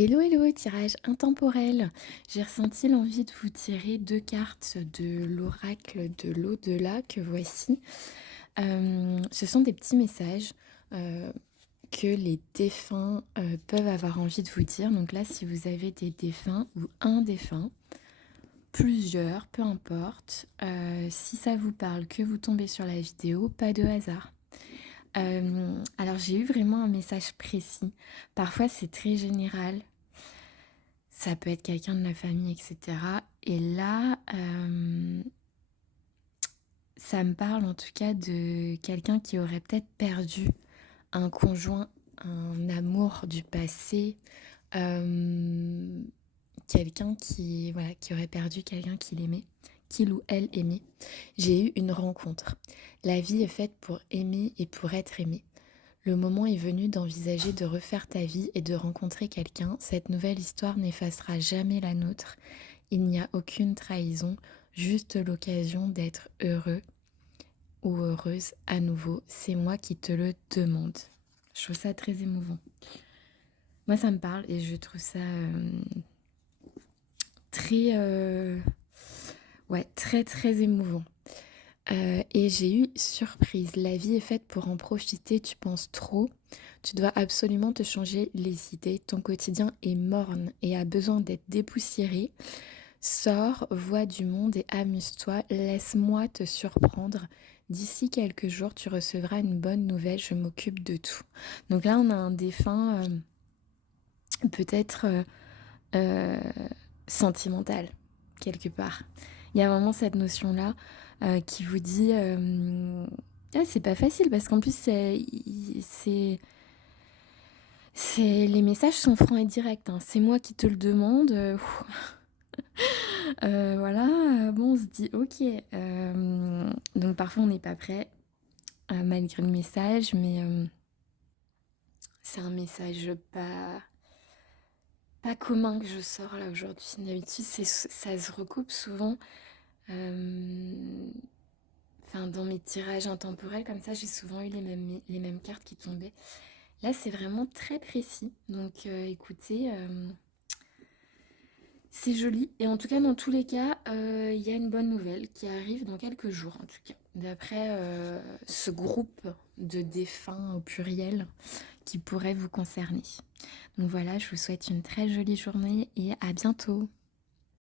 Hello, hello, tirage intemporel. J'ai ressenti l'envie de vous tirer deux cartes de l'oracle de l'au-delà que voici. Ce sont des petits messages euh, que les défunts peuvent avoir envie de vous dire. Donc là, si vous avez des défunts ou un défunt, plusieurs, peu importe, si ça vous parle, que vous tombez sur la vidéo, pas de hasard. Alors j'ai eu vraiment un message précis. Parfois c'est très général. Ça peut être quelqu'un de la famille, etc. Et là, ça me parle en tout cas de quelqu'un qui aurait peut-être perdu un conjoint, un amour du passé, euh, quelqu'un qui, voilà, qui aurait perdu quelqu'un qu'il aimait, qu'il ou elle aimait. J'ai eu une rencontre. La vie est faite pour aimer et pour être aimé. Le moment est venu d'envisager de refaire ta vie et de rencontrer quelqu'un. Cette nouvelle histoire n'effacera jamais la nôtre. Il n'y a aucune trahison, juste l'occasion d'être heureux ou heureuse à nouveau. C'est moi qui te le demande. Je trouve ça très émouvant. Moi, ça me parle et je trouve ça très, ouais, très, très émouvant. Et j'ai eu surprise. La vie est faite pour en profiter. Tu penses trop. Tu dois absolument te changer les idées. Ton quotidien est morne et a besoin d'être dépoussiéré. Sors, vois du monde et amuse-toi. Laisse-moi te surprendre. D'ici quelques jours, tu recevras une bonne nouvelle. Je m'occupe de tout. Donc là, on a un défunt peut-être euh, sentimental, quelque part. Il y a vraiment cette notion-là qui vous dit ah, c'est pas facile parce qu'en plus les messages sont francs et directs, hein. C'est moi qui te le demande. Voilà, bon, on se dit ok. Donc parfois on n'est pas prêt malgré le message, mais c'est un message pas commun que je sors là aujourd'hui. D'habitude, ça se recoupe souvent. Euh, Enfin, dans mes tirages intemporels, comme ça, j'ai souvent eu les mêmes cartes qui tombaient. Là, c'est vraiment très précis. Donc, écoutez, c'est joli. Et en tout cas, dans tous les cas, il y a une bonne nouvelle qui arrive dans quelques jours, en tout cas. D'après ce groupe de défunts au pluriel qui pourrait vous concerner. Donc voilà, je vous souhaite une très jolie journée et à bientôt.